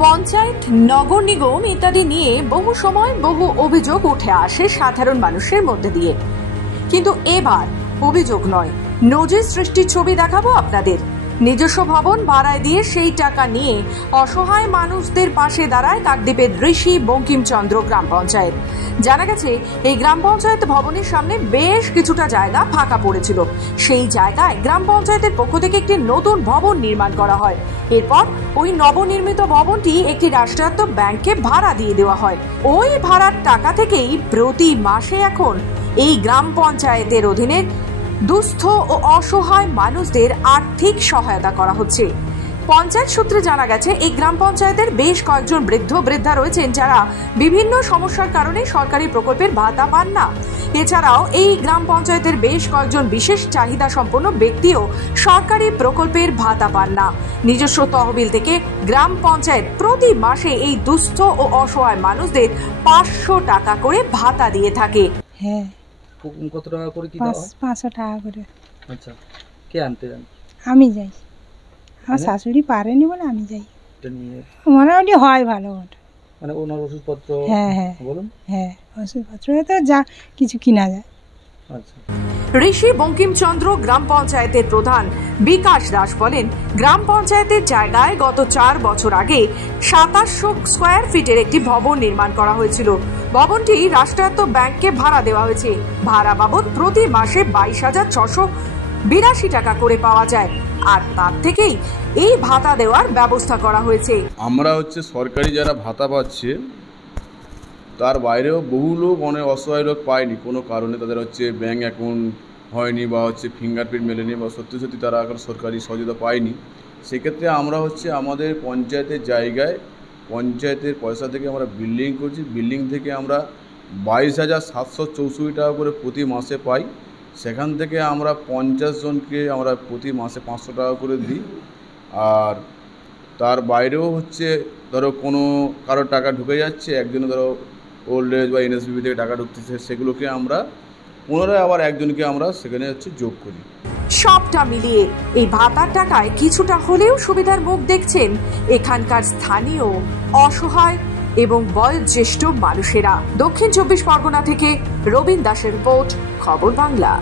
পঞ্চায়েত, নগর নিগম ইত্যাদি নিয়ে বহু সময় বহু অভিযোগ উঠে আসে সাধারণ মানুষের মধ্যে দিয়ে। কিন্তু এবার অভিযোগ নয়, নজির সৃষ্টির ছবি দেখাবো আপনাদের। নিজস্ব ভবন ভাড়ায় দিয়ে সেই টাকা নিয়ে অসহায় মানুষদের পাশে দাঁড়ায় কাকদ্বীপের ঋষি বঙ্কিমচন্দ্র গ্রাম পঞ্চায়েত। জানা গেছে এই গ্রাম পঞ্চায়েত ভবনের সামনে বেশ কিছুটা জায়গা ফাঁকা পড়েছিল। সেই জায়গায় গ্রাম পঞ্চায়েতের পক্ষ থেকে একটি নতুন ভবন নির্মাণ করা হয়। এরপর ওই নবনির্মিত ভবনটি একটি রাষ্ট্রায়ত্ত ব্যাংকে ভাড়া দিয়ে দেওয়া হয়। ওই ভাড়ার টাকা থেকেই প্রতি মাসে এখন এই গ্রাম পঞ্চায়েতের অধীনে দুস্থ ও অসহায় মানুষদের আর্থিক সহায়তা করা হচ্ছে। পঞ্চায়েত সূত্রে জানা গেছে এই গ্রাম পঞ্চায়েতের বেশ কয়েকজন বৃদ্ধা রয়েছেন যারা বিভিন্ন সমস্যার কারণে সরকারি প্রকল্পের ভাতা পান না। এছাড়াও এই গ্রাম পঞ্চায়েতের বেশ কয়েকজন বিশেষ চাহিদা সম্পন্ন ব্যক্তিও সরকারি প্রকল্পের ভাতা পান না। নিজস্ব তহবিল থেকে গ্রাম পঞ্চায়েত প্রতি মাসে এই দুস্থ ও অসহায় মানুষদের 500 টাকা করে ভাতা দিয়ে থাকে। হ্যাঁ, কত টাকা করে কি দাও? 500 টাকা করে। আচ্ছা, কে আনতে যান? আমি যাই, আমার শাশুড়ি পারেনি বলে আমি যাই। এটা নিয়ে মোটামুটি হয় ভালো। মানে ওনার ওষুধপত্র? হ্যাঁ হ্যাঁ বলুন। হ্যাঁ, ওষুধপত্র তো যা কিছু কিনা যায়। আচ্ছা। ঋষি বঙ্কিমচন্দ্র গ্রাম পঞ্চায়েতের প্রধান বিকাশ দাস বলেন, গ্রাম পঞ্চায়েতের জায়গায় গত 4 বছর আগে 2700 স্কোয়ার ফিটের একটি ভবন নির্মাণ করা হয়েছিল। ভবনটি রাষ্ট্রায়ত্ত ব্যাংকে ভাড়া দেওয়া হয়েছে। ভাড়া বাবদ প্রতি মাসে 22,682 টাকা করে পাওয়া যায়, আর তার থেকেই এই ভাতা দেওয়ার ব্যবস্থা করা হয়েছে। আমরা সরকারি যারা ভাতা পাচ্ছে তার বাইরেও বহু লোক, অনেক অসহায় লোক পায়নি কোনো কারণে, তাদের ব্যাঙ্ক অ্যাকাউন্ট হয়নি বা ফিঙ্গারপ্রিন্ট মেলেনি বা সত্যি তারা এখন সরকারি সহযোগিতা পায়নি। সেক্ষেত্রে আমরা আমাদের পঞ্চায়েতের জায়গায় পঞ্চায়েতের পয়সা থেকে আমরা বিল্ডিং করছি। বিল্ডিং থেকে আমরা 22,764 টাকা করে প্রতি মাসে পাই। সেখান থেকে আমরা 50 জনকে আমরা প্রতি মাসে 500 টাকা করে দিই। আর তার বাইরেও ধরো কোনো কারোর টাকা ঢুকে যাচ্ছে, একজনে ধরো ওল্ড এজ বা এনএসবিবি থেকে টাকা ঢুকতেছে, সেগুলোকে আমরা পুনরায় আবার একজনকে আমরা সেখানে যোগ করি। সবটা মিলিয়ে এই ভাতার টাকায় কিছুটা হলেও সুবিধার মুখ দেখছেন এখানকার স্থানীয় অসহায় এবং বয়োজ্যেষ্ঠ মানুষেরা। দক্ষিণ 24 পরগনা থেকে রবীন দাসের রিপোর্ট, খবর বাংলা।